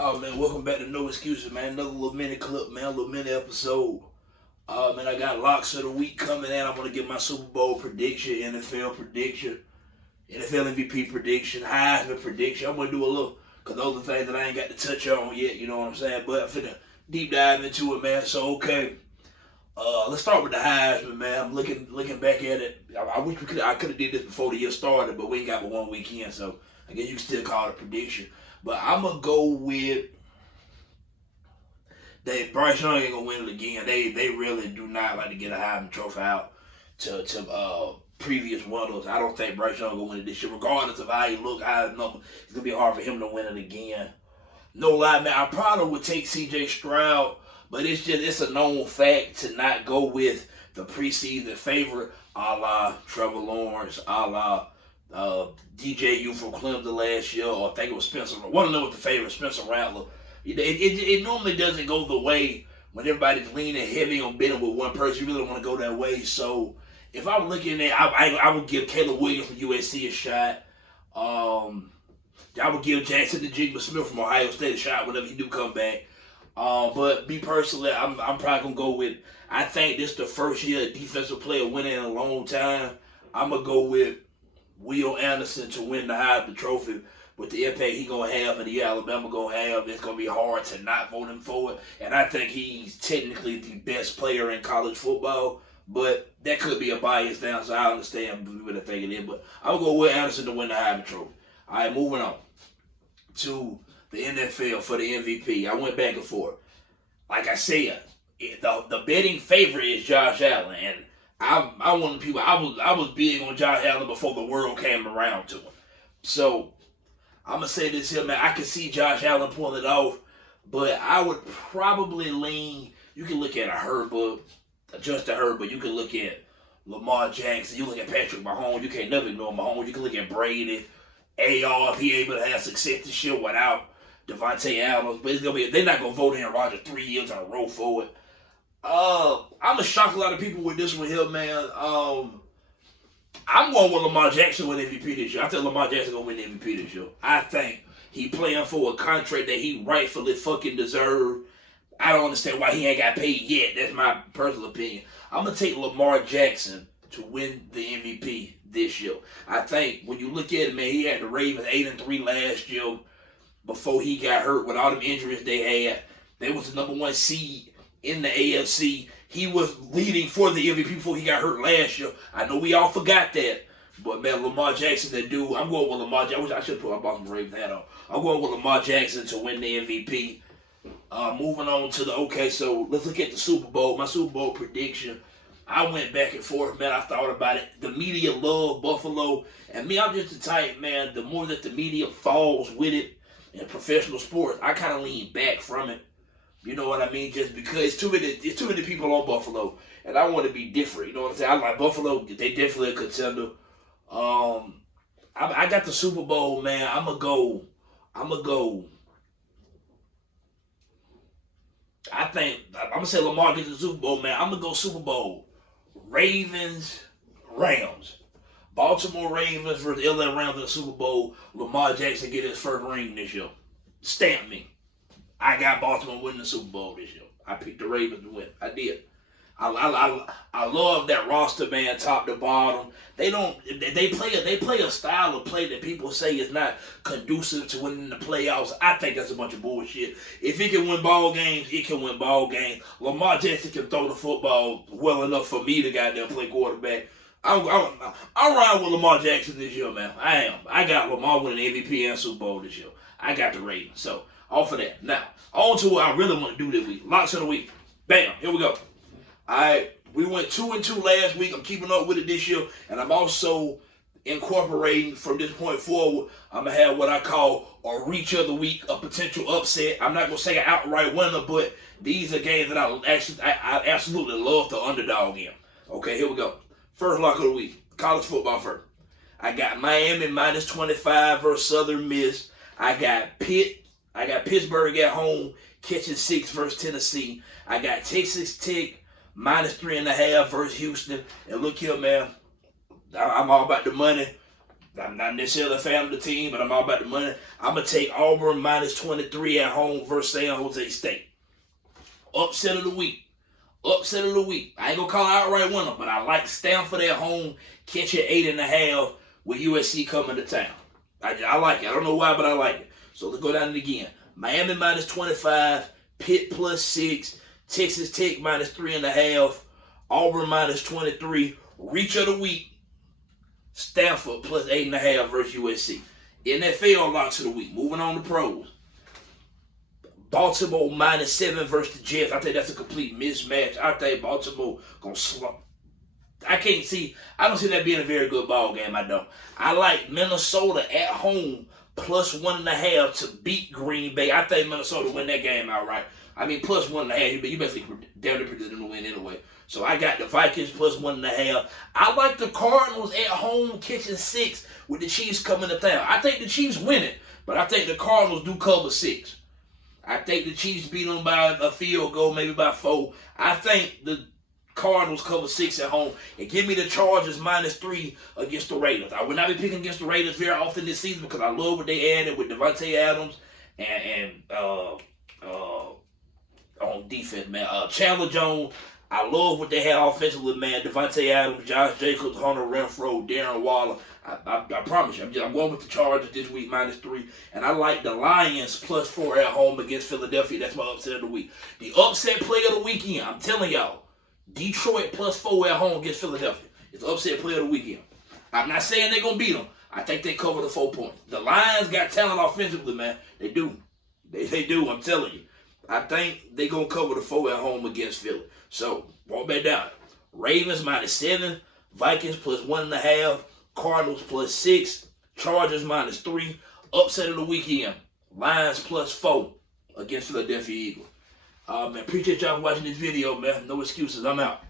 Oh man, welcome back to No Excuses, man. Another little mini clip, man. A little mini episode. Man, I got locks of the week coming in. I'm gonna get my Super Bowl prediction, NFL prediction, NFL MVP prediction, Heisman prediction. I'm gonna do a little, cause those are things that I ain't got to touch on yet. You know what I'm saying? But I'm finna deep dive into it, man. So okay, let's start with the Heisman, man. I'm looking back at it. I wish I could have did this before the year started, but we ain't got but one weekend, so I guess you can still call it a prediction. But I'm gonna go with Bryce Young ain't gonna win it again. They really do not like to get a Heisman Trophy out to previous winners. I don't think Bryce Young gonna win it this year, regardless of how he look, how his number. It's gonna be hard for him to win it again. No lie, man. I probably would take C.J. Stroud, but it's a known fact to not go with the preseason favorite, a la Trevor Lawrence, a la DJU from Clemson last year, or I think it was Spencer. One of them was the favorite, Spencer Rattler. It normally doesn't go the way when everybody's leaning heavy on betting with one person. You really don't want to go that way. So if I'm looking at, I would give Caleb Williams from USC a shot. I would give Jackson the Jigma Smith from Ohio State a shot whenever he do come back. But me personally, I'm probably gonna go with. I think this is the first year a defensive player winning in a long time. I'm gonna go with Will Anderson to win the Heisman Trophy. With the impact he gonna have and the year Alabama gonna have, it's gonna be hard to not vote him for it. And I think he's technically the best player in college football, but that could be a bias down, so I understand what I think it is. But I'll go with Anderson to win the Heisman Trophy. All right, moving on to the NFL for the MVP. I went back and forth. Like I said, the betting favorite is Josh Allen, and I wanted people. I was big on Josh Allen before the world came around to him. So I'm gonna say this here, man. I can see Josh Allen pulling it off, but I would probably lean. You can look at a Herbert, Justin Herbert. You can look at Lamar Jackson. You look at Patrick Mahomes. You can't never ignore Mahomes. You can look at Brady, AR if he able to have success this year without Devontae Adams. But it's gonna be they're not gonna vote Aaron Rodgers 3 years in a row for it. I'm gonna shock a lot of people with this one here, man. I'm going with Lamar Jackson win MVP this year. I think Lamar Jackson gonna win the MVP this year. I think he playing for a contract that he rightfully fucking deserved. I don't understand why he ain't got paid yet. That's my personal opinion. I'm gonna take Lamar Jackson to win the MVP this year. I think when you look at it, man, he had the Ravens 8-3 last year before he got hurt with all them injuries they had. They was the number one seed in the AFC. He was leading for the MVP before he got hurt last year. I know we all forgot that. But, man, Lamar Jackson, that dude, I'm going with Lamar Jackson. I should have put my Boston Ravens hat on. I'm going with Lamar Jackson to win the MVP. Moving on to so let's look at the Super Bowl. My Super Bowl prediction. I went back and forth, man. I thought about it. The media love Buffalo. And me, I'm just the type, man, the more that the media falls with it in professional sports, I kind of lean back from it. You know what I mean? Just because it's too many people on Buffalo, and I want to be different. You know what I'm saying? I like Buffalo. They definitely a contender. I got the Super Bowl, man. I'm gonna go. I'm gonna say Lamar gets the Super Bowl, man. I'm gonna go Super Bowl. Ravens, Rams. Baltimore Ravens versus LA Rams in the Super Bowl. Lamar Jackson get his first ring this year. Stamp me. I got Baltimore winning the Super Bowl this year. I picked the Ravens to win. I did. I love that roster, man, top to bottom. They play a style of play that people say is not conducive to winning the playoffs. I think that's a bunch of bullshit. If it can win ball games, it can win ball games. Lamar Jackson can throw the football well enough for me to goddamn play quarterback. I'm riding with Lamar Jackson this year, man. I am. I got Lamar winning MVP and Super Bowl this year. I got the Ravens. So off of that. Now, on to what I really want to do this week. Locks of the week. Bam. Here we go. Alright. We went 2-2 last week. I'm keeping up with it this year. And I'm also incorporating from this point forward. I'm going to have what I call a reach of the week, a potential upset. I'm not going to say an outright winner, but these are games that I absolutely love the underdog in. Okay, here we go. First lock of the week. College football first. I got Miami minus 25 versus Southern Miss. I got Pittsburgh at home catching 6 versus Tennessee. I got Texas Tech minus 3.5 versus Houston. And look here, man, I'm all about the money. I'm not necessarily a fan of the team, but I'm all about the money. I'm going to take Auburn minus 23 at home versus San Jose State. Upset of the week. Upset of the week. I ain't going to call it outright winner, but I like Stanford at home, catching 8.5 with USC coming to town. I like it. I don't know why, but I like it. So let's go down it again. Miami minus 25, Pitt plus 6, Texas Tech minus 3.5, Auburn minus 23. Reach of the week, Stanford plus 8.5 versus USC. NFL locks of the week. Moving on to pros. Baltimore minus 7 versus the Jets. I think that's a complete mismatch. I think Baltimore gonna slump. I don't see that being a very good ball game. I don't. I like Minnesota at home plus 1.5 to beat Green Bay. I think Minnesota win that game outright. I mean, plus 1.5. You basically damn near predicted them to win anyway. So I got the Vikings plus 1.5. I like the Cardinals at home catching 6 with the Chiefs coming to town. I think the Chiefs win it, but I think the Cardinals do cover 6. I think the Chiefs beat them by a field goal, maybe by 4. I think the Cardinals cover 6 at home. And give me the Chargers minus 3 against the Raiders. I would not be picking against the Raiders very often this season because I love what they added with Devontae Adams and on defense, man. Chandler Jones. I love what they had offensively, man. Devontae Adams, Josh Jacobs, Hunter Renfrow, Darren Waller. I promise you, I'm going with the Chargers this week, minus 3. And I like the Lions plus 4 at home against Philadelphia. That's my upset of the week. The upset play of the weekend, I'm telling y'all, Detroit plus 4 at home against Philadelphia. It's the upset play of the weekend. I'm not saying they're going to beat them. I think they cover the 4 points. The Lions got talent offensively, man. They do. They do, I'm telling you. I think they're going to cover the 4 at home against Philly. So, walk back down. Ravens minus 7. Vikings plus 1.5. Cardinals plus 6. Chargers minus 3. Upset of the weekend. Lions plus 4 against Philadelphia Eagles. Man, appreciate y'all watching this video, man. No excuses. I'm out.